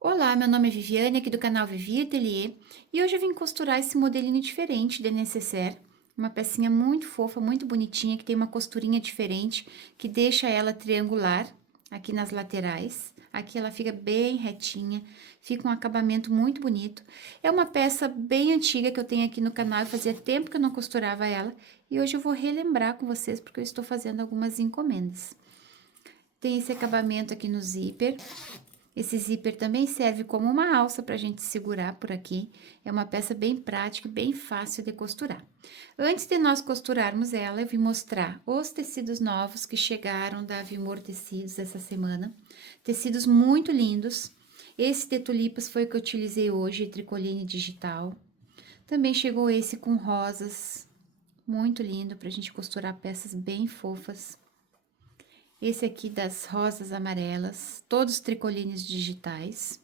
Olá, meu nome é Viviane, aqui do canal Vivi Atelier, e hoje eu vim costurar esse modelinho diferente de necessaire, uma pecinha muito fofa, muito bonitinha, que tem uma costurinha diferente, que deixa ela triangular aqui nas laterais. Aqui ela fica bem retinha, fica um acabamento muito bonito. É uma peça bem antiga que eu tenho aqui no canal, fazia tempo que eu não costurava ela, e hoje eu vou relembrar com vocês, porque eu estou fazendo algumas encomendas. Tem esse acabamento aqui no zíper. Esse zíper também serve como uma alça para a gente segurar por aqui. É uma peça bem prática e bem fácil de costurar. Antes de nós costurarmos ela, eu vim mostrar os tecidos novos que chegaram da Avimor Tecidos essa semana. Tecidos muito lindos. Esse de tulipas foi o que eu utilizei hoje, tricoline digital. Também chegou esse com rosas, muito lindo para a gente costurar peças bem fofas. Esse aqui das rosas amarelas, todos tricolines digitais.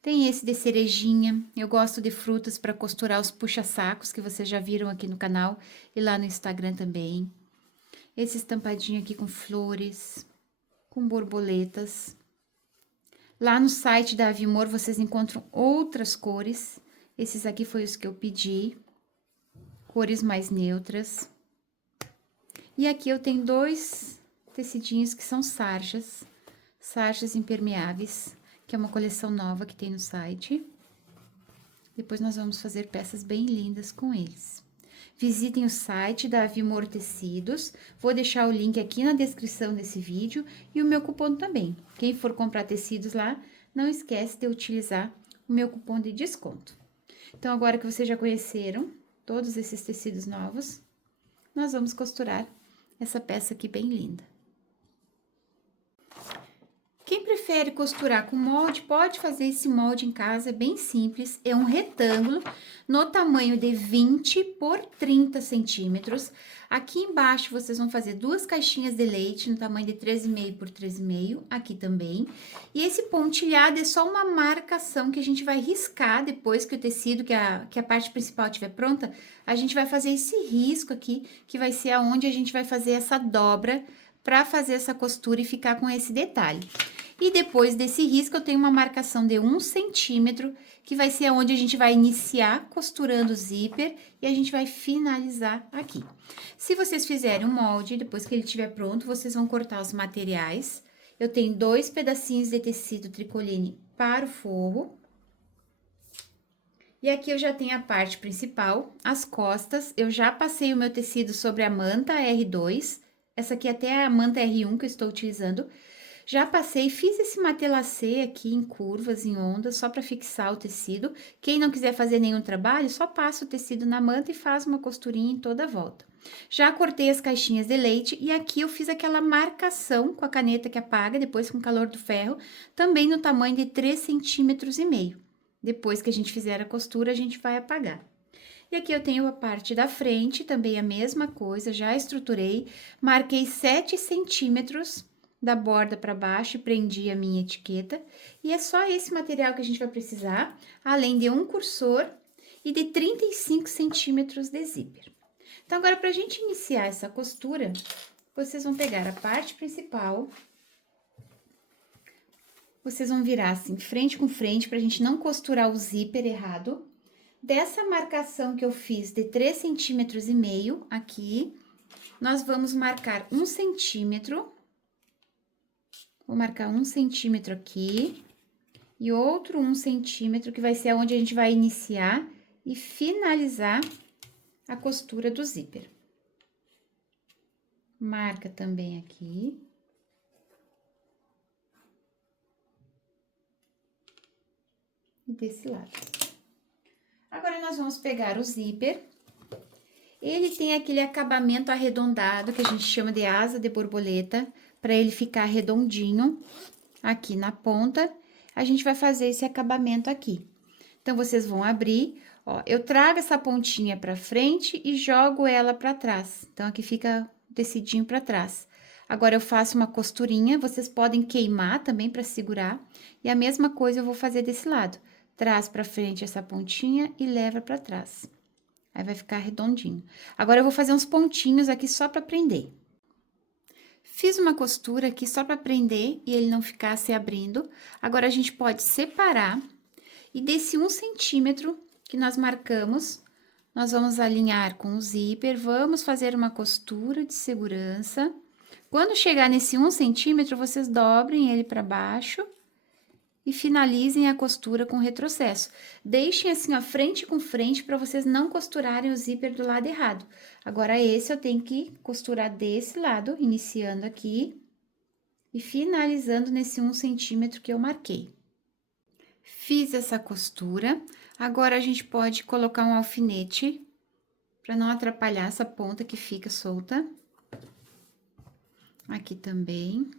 Tem esse de cerejinha, eu gosto de frutas para costurar os puxa-sacos, que vocês já viram aqui no canal e lá no Instagram também. Esse estampadinho aqui com flores, com borboletas. Lá no site da Avimor vocês encontram outras cores, esses aqui foi os que eu pedi, cores mais neutras. E aqui eu tenho dois tecidinhos que são sarjas impermeáveis, que é uma coleção nova que tem no site. Depois nós vamos fazer peças bem lindas com eles. Visitem o site da Avimor Tecidos, vou deixar o link aqui na descrição desse vídeo e o meu cupom também. Quem for comprar tecidos lá, não esquece de utilizar o meu cupom de desconto. Então, agora que vocês já conheceram todos esses tecidos novos, nós vamos costurar essa peça aqui bem linda. Quem prefere costurar com molde, pode fazer esse molde em casa, é bem simples. É um retângulo no tamanho de 20 por 30 centímetros. Aqui embaixo, vocês vão fazer duas caixinhas de leite no tamanho de 3,5 por 3,5, aqui também. E esse pontilhado é só uma marcação que a gente vai riscar depois que o tecido, que a parte principal estiver pronta. A gente vai fazer esse risco aqui, que vai ser aonde a gente vai fazer essa dobra para fazer essa costura e ficar com esse detalhe. E depois desse risco, eu tenho uma marcação de 1 centímetro, que vai ser onde a gente vai iniciar costurando o zíper e a gente vai finalizar aqui. Se vocês fizerem um molde, depois que ele estiver pronto, vocês vão cortar os materiais. Eu tenho 2 pedacinhos de tecido tricoline para o forro. E aqui eu já tenho a parte principal, as costas. Eu já passei o meu tecido sobre a manta R2. Essa aqui até é a manta R1 que eu estou utilizando. Já passei, fiz esse matelacê aqui em curvas, em ondas, só para fixar o tecido. Quem não quiser fazer nenhum trabalho, só passa o tecido na manta e faz uma costurinha em toda a volta. Já cortei as caixinhas de leite e aqui eu fiz aquela marcação com a caneta que apaga, depois com o calor do ferro, também no tamanho de 3,5 centímetros. Depois que a gente fizer a costura, a gente vai apagar. E aqui eu tenho a parte da frente, também a mesma coisa, já estruturei, marquei 7 centímetros da borda para baixo e prendi a minha etiqueta. E é só esse material que a gente vai precisar, além de um cursor e de 35 centímetros de zíper. Então, agora, para a gente iniciar essa costura, vocês vão pegar a parte principal, vocês vão virar assim, frente com frente, para a gente não costurar o zíper errado. Dessa marcação que eu fiz de 3,5 centímetros aqui, nós vamos marcar 1 centímetro. Vou marcar 1 centímetro aqui e outro 1 centímetro, que vai ser onde a gente vai iniciar e finalizar a costura do zíper. Marca também aqui. E desse lado. Agora, nós vamos pegar o zíper. Ele tem aquele acabamento arredondado, que a gente chama de asa de borboleta, para ele ficar redondinho aqui na ponta. A gente vai fazer esse acabamento aqui. Então, vocês vão abrir, ó, eu trago essa pontinha pra frente e jogo ela pra trás. Então, aqui fica o tecidinho pra trás. Agora, eu faço uma costurinha, vocês podem queimar também pra segurar. E a mesma coisa eu vou fazer desse lado. Traz pra frente essa pontinha e leva pra trás. Aí, vai ficar redondinho. Agora, eu vou fazer uns pontinhos aqui só pra prender. Fiz uma costura aqui só para prender e ele não ficar se abrindo. Agora, a gente pode separar e desse 1 centímetro que nós marcamos, nós vamos alinhar com o zíper, vamos fazer uma costura de segurança. Quando chegar nesse 1 centímetro, vocês dobrem ele para baixo e finalizem a costura com retrocesso. Deixem assim, ó, frente com frente, para vocês não costurarem o zíper do lado errado. Agora, esse eu tenho que costurar desse lado, iniciando aqui e finalizando nesse 1 centímetro que eu marquei. Fiz essa costura, agora a gente pode colocar um alfinete para não atrapalhar essa ponta que fica solta. Aqui também.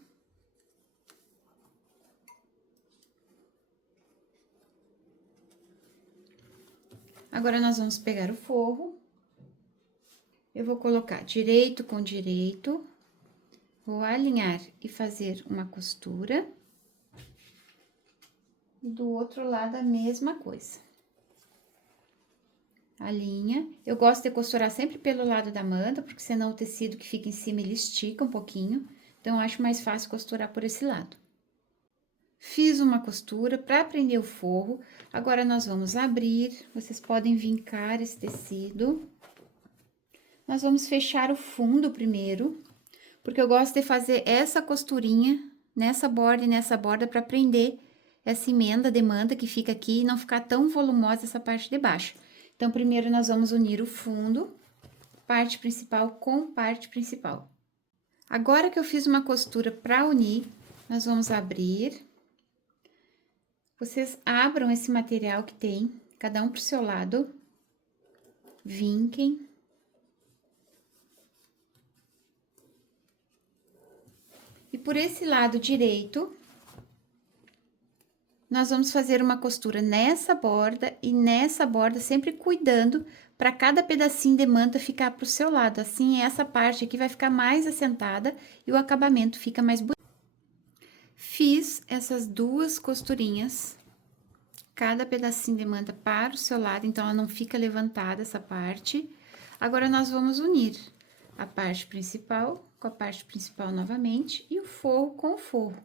Agora, nós vamos pegar o forro. Eu vou colocar direito com direito, vou alinhar e fazer uma costura. E do outro lado, a mesma coisa. Alinha. Eu gosto de costurar sempre pelo lado da manta, porque senão o tecido que fica em cima, ele estica um pouquinho. Então, eu acho mais fácil costurar por esse lado. Fiz uma costura para prender o forro. Agora, nós vamos abrir. Vocês podem vincar esse tecido. Nós vamos fechar o fundo primeiro, porque eu gosto de fazer essa costurinha nessa borda e nessa borda para prender essa emenda de manta que fica aqui e não ficar tão volumosa essa parte de baixo. Então, primeiro nós vamos unir o fundo, parte principal com parte principal. Agora que eu fiz uma costura para unir, nós vamos abrir. Vocês abram esse material que tem, cada um pro seu lado, vinquem. E por esse lado direito, nós vamos fazer uma costura nessa borda e nessa borda, sempre cuidando para cada pedacinho de manta ficar pro seu lado. Assim, essa parte aqui vai ficar mais assentada e o acabamento fica mais bonito. Fiz essas 2 costurinhas, cada pedacinho de manta para o seu lado, então ela não fica levantada essa parte. Agora, nós vamos unir a parte principal com a parte principal novamente e o forro com o forro.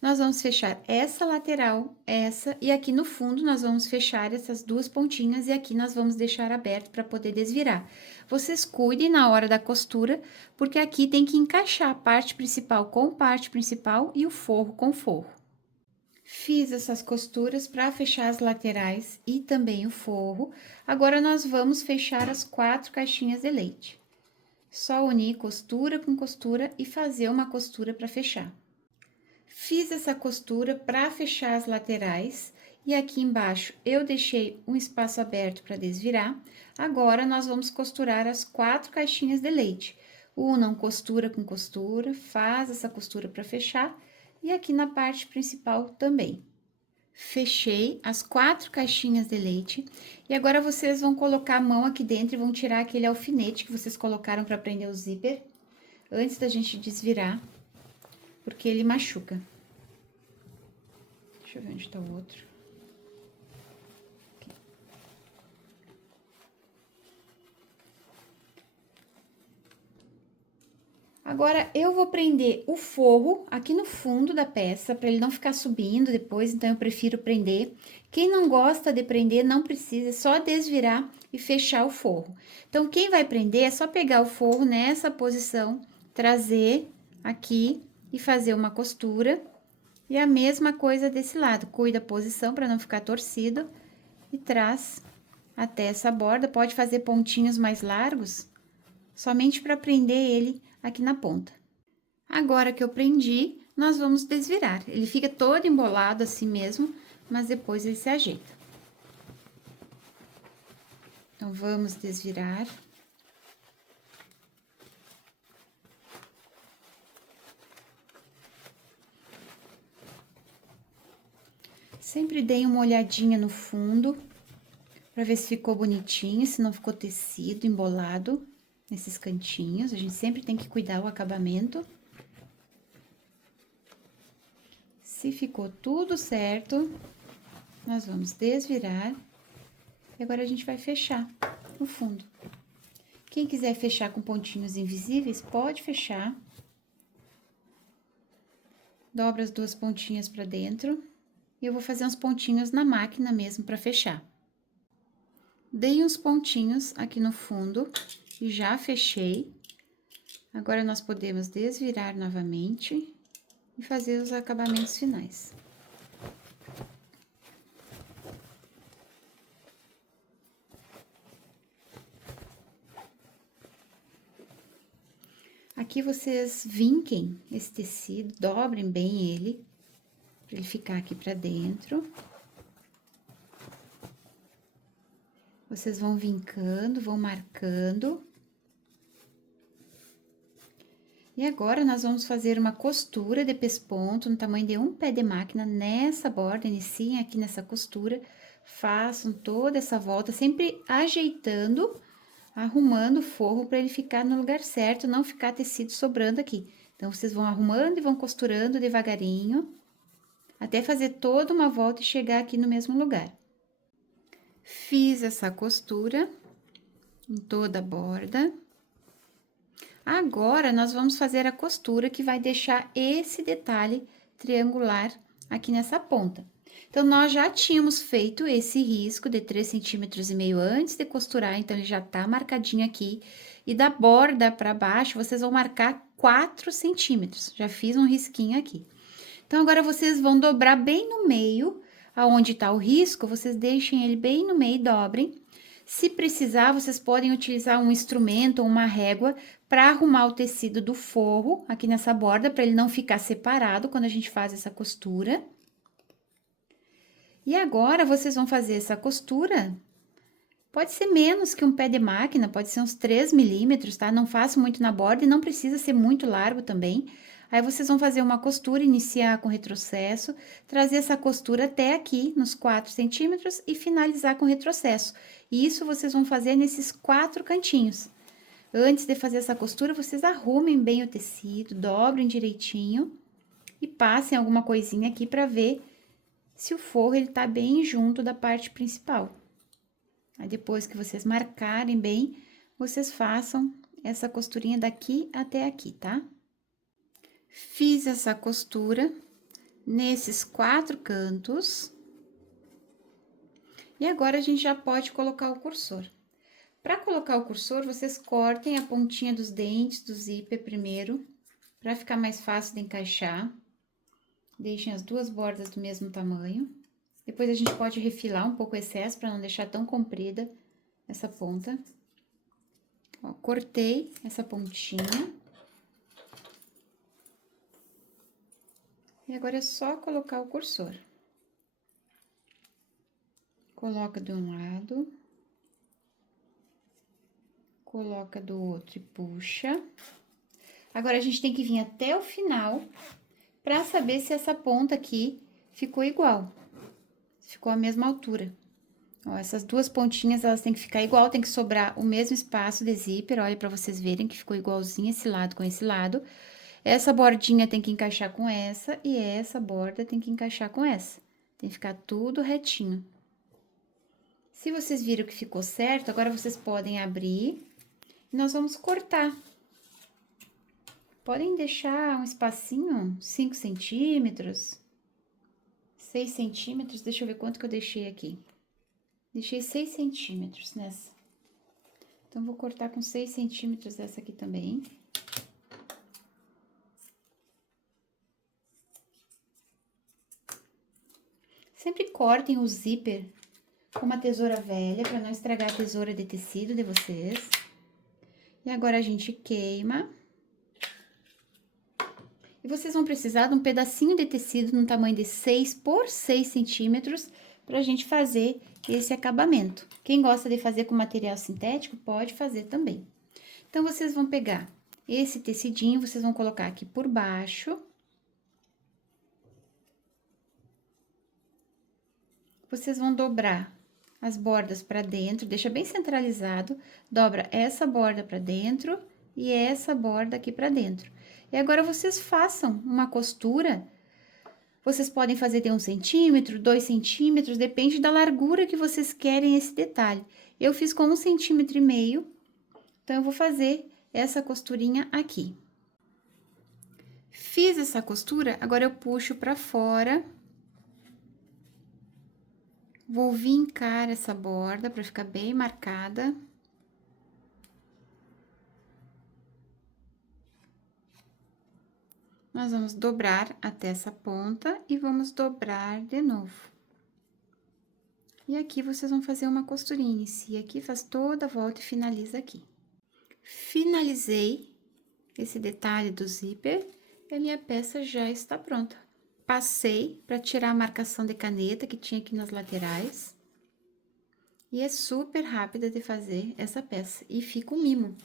Nós vamos fechar essa lateral, essa, e aqui no fundo nós vamos fechar essas 2 pontinhas e aqui nós vamos deixar aberto para poder desvirar. Vocês cuidem na hora da costura, porque aqui tem que encaixar a parte principal com parte principal e o forro com forro. Fiz essas costuras para fechar as laterais e também o forro. Agora, nós vamos fechar as 4 caixinhas de leite. Só unir costura com costura e fazer uma costura para fechar. Fiz essa costura para fechar as laterais e aqui embaixo eu deixei um espaço aberto para desvirar. Agora, nós vamos costurar as 4 caixinhas de leite. Unam costura com costura, faz essa costura para fechar e aqui na parte principal também. Fechei as 4 caixinhas de leite e agora vocês vão colocar a mão aqui dentro e vão tirar aquele alfinete que vocês colocaram para prender o zíper antes da gente desvirar, porque ele machuca. Deixa eu ver onde tá o outro. Aqui. Agora, eu vou prender o forro aqui no fundo da peça, para ele não ficar subindo depois, então eu prefiro prender. Quem não gosta de prender, não precisa, é só desvirar e fechar o forro. Então, quem vai prender, é só pegar o forro nessa posição, trazer aqui e fazer uma costura. E a mesma coisa desse lado, cuida a posição para não ficar torcido e traz até essa borda. Pode fazer pontinhos mais largos, somente para prender ele aqui na ponta. Agora que eu prendi, nós vamos desvirar. Ele fica todo embolado assim mesmo, mas depois ele se ajeita. Então, vamos desvirar. Sempre dei uma olhadinha no fundo, para ver se ficou bonitinho, se não ficou tecido embolado nesses cantinhos. A gente sempre tem que cuidar o acabamento. Se ficou tudo certo, nós vamos desvirar. E agora, a gente vai fechar o fundo. Quem quiser fechar com pontinhos invisíveis, pode fechar. Dobra as duas pontinhas pra dentro. E eu vou fazer uns pontinhos na máquina mesmo pra fechar. Dei uns pontinhos aqui no fundo e já fechei. Agora, nós podemos desvirar novamente e fazer os acabamentos finais. Aqui vocês vinquem esse tecido, dobrem bem ele, pra ele ficar aqui pra dentro. Vocês vão vincando, vão marcando. E agora, nós vamos fazer uma costura de pesponto no tamanho de um pé de máquina nessa borda. Iniciem aqui nessa costura, façam toda essa volta, sempre ajeitando, arrumando o forro para ele ficar no lugar certo, não ficar tecido sobrando aqui. Então, vocês vão arrumando e vão costurando devagarinho, até fazer toda uma volta e chegar aqui no mesmo lugar. Fiz essa costura em toda a borda. Agora, nós vamos fazer a costura que vai deixar esse detalhe triangular aqui nessa ponta. Então, nós já tínhamos feito esse risco de 3,5 cm antes de costurar, então, ele já tá marcadinho aqui. E da borda para baixo, vocês vão marcar 4 centímetros. Já fiz um risquinho aqui. Então, agora, vocês vão dobrar bem no meio, aonde tá o risco, vocês deixem ele bem no meio e dobrem. Se precisar, vocês podem utilizar um instrumento ou uma régua para arrumar o tecido do forro aqui nessa borda, para ele não ficar separado quando a gente faz essa costura. E agora, vocês vão fazer essa costura, pode ser menos que um pé de máquina, pode ser uns 3 milímetros, tá? Não faço muito na borda e não precisa ser muito largo também. Aí, vocês vão fazer uma costura, iniciar com retrocesso, trazer essa costura até aqui, nos 4 centímetros, e finalizar com retrocesso. E isso vocês vão fazer nesses 4 cantinhos. Antes de fazer essa costura, vocês arrumem bem o tecido, dobrem direitinho e passem alguma coisinha aqui para ver se o forro ele tá bem junto da parte principal. Aí, depois que vocês marcarem bem, vocês façam essa costurinha daqui até aqui, tá? Fiz essa costura nesses 4 cantos. E agora, a gente já pode colocar o cursor. Para colocar o cursor, vocês cortem a pontinha dos dentes do zíper primeiro, para ficar mais fácil de encaixar. Deixem as duas bordas do mesmo tamanho. Depois, a gente pode refilar um pouco o excesso, para não deixar tão comprida essa ponta. Ó, cortei essa pontinha. E agora, é só colocar o cursor. Coloca de um lado. Coloca do outro e puxa. Agora, a gente tem que vir até o final para saber se essa ponta aqui ficou igual. Ficou a mesma altura. Ó, essas duas pontinhas, elas têm que ficar igual, tem que sobrar o mesmo espaço de zíper. Olha, para vocês verem que ficou igualzinho esse lado com esse lado. Essa bordinha tem que encaixar com essa e essa borda tem que encaixar com essa. Tem que ficar tudo retinho. Se vocês viram que ficou certo, agora vocês podem abrir e nós vamos cortar. Podem deixar um espacinho, 5 centímetros, 6 centímetros, deixa eu ver quanto que eu deixei aqui. Deixei 6 centímetros nessa. Então, vou cortar com 6 centímetros essa aqui também. Sempre cortem o zíper com uma tesoura velha, para não estragar a tesoura de tecido de vocês. E agora, a gente queima. E vocês vão precisar de um pedacinho de tecido no tamanho de 6 por 6 centímetros para a gente fazer esse acabamento. Quem gosta de fazer com material sintético, pode fazer também. Então, vocês vão pegar esse tecidinho, vocês vão colocar aqui por baixo. Vocês vão dobrar as bordas para dentro, deixa bem centralizado, dobra essa borda para dentro e essa borda aqui para dentro. E agora, vocês façam uma costura, vocês podem fazer de 1 centímetro, 2 centímetros, depende da largura que vocês querem esse detalhe. Eu fiz com 1,5 centímetro, Então, eu vou fazer essa costurinha aqui. Fiz essa costura, agora eu puxo pra fora. Vou vincar essa borda pra ficar bem marcada. Nós vamos dobrar até essa ponta e vamos dobrar de novo. E aqui vocês vão fazer uma costurinha, inicia aqui, faz toda a volta e finaliza aqui. Finalizei esse detalhe do zíper e a minha peça já está pronta. Passei para tirar a marcação de caneta que tinha aqui nas laterais. E é super rápida de fazer essa peça e fica um mimo.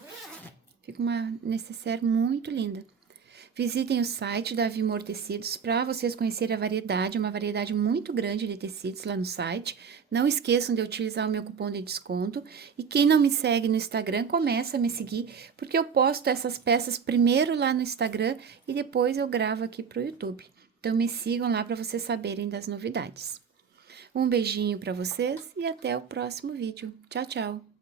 Fica uma necessaire muito linda. Visitem o site da Vimor Tecidos para vocês conhecerem a variedade, uma variedade muito grande de tecidos lá no site. Não esqueçam de utilizar o meu cupom de desconto. E quem não me segue no Instagram, começa a me seguir, porque eu posto essas peças primeiro lá no Instagram e depois eu gravo aqui para o YouTube. Então, me sigam lá para vocês saberem das novidades. Um beijinho para vocês e até o próximo vídeo. Tchau, tchau!